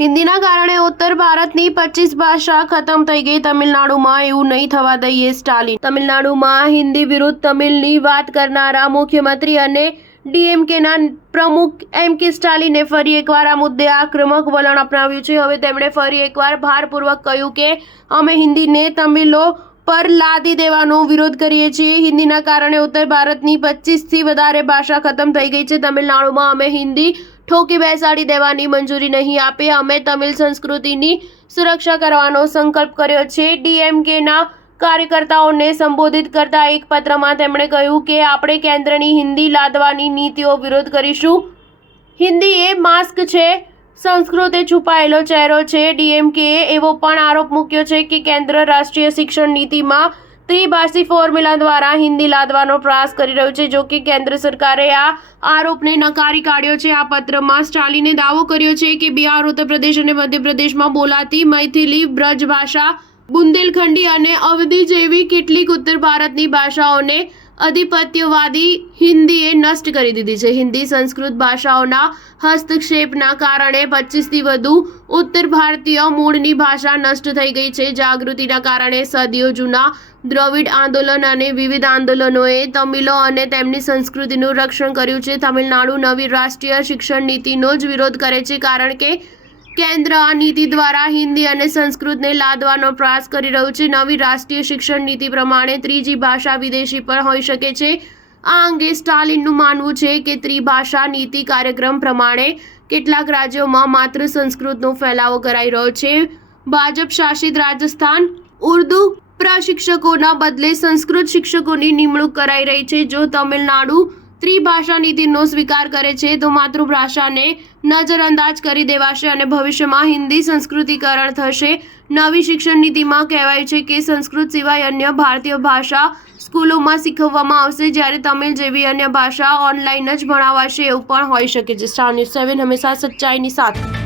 હિન્દીના કારણે ઉત્તર ભારતની 25 ભાષા ખતમ થઈ ગઈ. તમિલનાડુમાં એવું નહીં થવા દઈએ સ્ટાલિન. તમિલનાડુમાં હિન્દી વિરુદ્ધ તમિલની વાત કરનારા મુખ્યમંત્રી અને ડીએમકેના પ્રમુખ એમ.કે. સ્ટાલિને ફરી એકવાર આ મુદ્દે આક્રમક વલણ અપનાવ્યું છે. હવે તેમણે ફરી એકવાર ભારપૂર્વક કહ્યું કે અમે હિન્દીને તમિલો પર લાદી દેવાનો વિરોધ કરીએ છીએ. હિન્દીના કારણે ઉત્તર ભારતની 25થી વધારે ભાષા ખતમ થઈ ગઈ છે. તમિલનાડુમાં અમે હિન્દી ઠોકી બેસાડી દેવાની મંજૂરી નહીં આપીએ. અમે તમિલ સંસ્કૃતિની સુરક્ષા કરવાનો સંકલ્પ કર્યો છે. ડીએમકેના કાર્યકર્તાઓને સંબોધિત કરતા એક પત્રમાં તેમણે કહ્યું કે આપણે કેન્દ્રની હિન્દી લાદવાની નીતિઓ વિરોધ કરીશું. હિન્દી એ માસ્ક છે, સંસ્કૃત એ છુપાયેલો ચહેરો છે. ડીએમકેએ એવો પણ આરોપ મૂક્યો છે કે કેન્દ્ર રાષ્ટ્રીય શિક્ષણ નીતિમાં ત્રિભાષી ફોર્મ્યુલા દ્વારા હિન્દી લાદવાનો પ્રયાસ કરી રહ્યું છે. જો કે કેન્દ્ર સરકારે આ આરોપને નકારી કાઢ્યો છે. આ પત્રમાં સ્ટાલિને દાવો કર્યો છે કે બિહાર, ઉત્તર પ્રદેશ અને મધ્યપ્રદેશમાં બોલાતી મૈથિલી, બ્રજ ભાષા, બુંદેલખંડી અને અવધી જેવી કેટલીક ઉત્તર ભારતની ભાષાઓને અધિપત્યવાદી હિન્દીએ નષ્ટ કરી દીધી છે. હિન્દી સંસ્કૃત ભાષાઓના હસ્તક્ષેપના કારણે 25થી વધુ ઉત્તર ભારતીય મૂળની ભાષા નષ્ટ થઈ ગઈ છે. જાગૃતિના કારણે સદીઓ જૂના દ્રવિડ આંદોલન અને વિવિધ આંદોલનોએ તમિલો અને તેમની સંસ્કૃતિનું રક્ષણ કર્યું છે. તમિલનાડુ નવી રાષ્ટ્રીય શિક્ષણ નીતિનો જ વિરોધ કરે છે કારણ કે કેન્દ્ર આ નીતિ દ્વારા હિન્દી અને સંસ્કૃતને લાદવાનો પ્રયાસ કરી રહ્યું છે. નવી રાષ્ટ્રીય શિક્ષણ નીતિ પ્રમાણે ત્રીજી ભાષા વિદેશી પણ હોઈ શકે છે. આ અંગે સ્ટાલિનનું માનવું છે કે ત્રિભાષા નીતિ કાર્યક્રમ પ્રમાણે કેટલાક રાજ્યોમાં માત્ર સંસ્કૃતનો ફેલાવો કરાઈ રહ્યો છે. ભાજપ શાસિત રાજસ્થાન ઉર્દુ પ્રશિક્ષકોના બદલે સંસ્કૃત શિક્ષકોની નિમણૂક કરાઈ રહી છે. જો તમિલનાડુ ત્રિભાષા નીતિનો સ્વીકાર કરે છે તો માતૃભાષાને નજરઅંદાજ કરી દેવાશે અને ભવિષ્યમાં હિન્દી સંસ્કૃતિકરણ થશે. નવી શિક્ષણ નીતિમાં કહેવાય છે કે સંસ્કૃત સિવાય અન્ય ભારતીય ભાષા સ્કૂલોમાં શીખવવામાં આવશે, જ્યારે તમિલ જેવી અન્ય ભાષા ઓનલાઈન જ ભણાવાશે એવું પણ હોઈ શકે છે. સ્ટાર ન્યૂઝ 7 હંમેશા સચ્ચાઈની સાથે.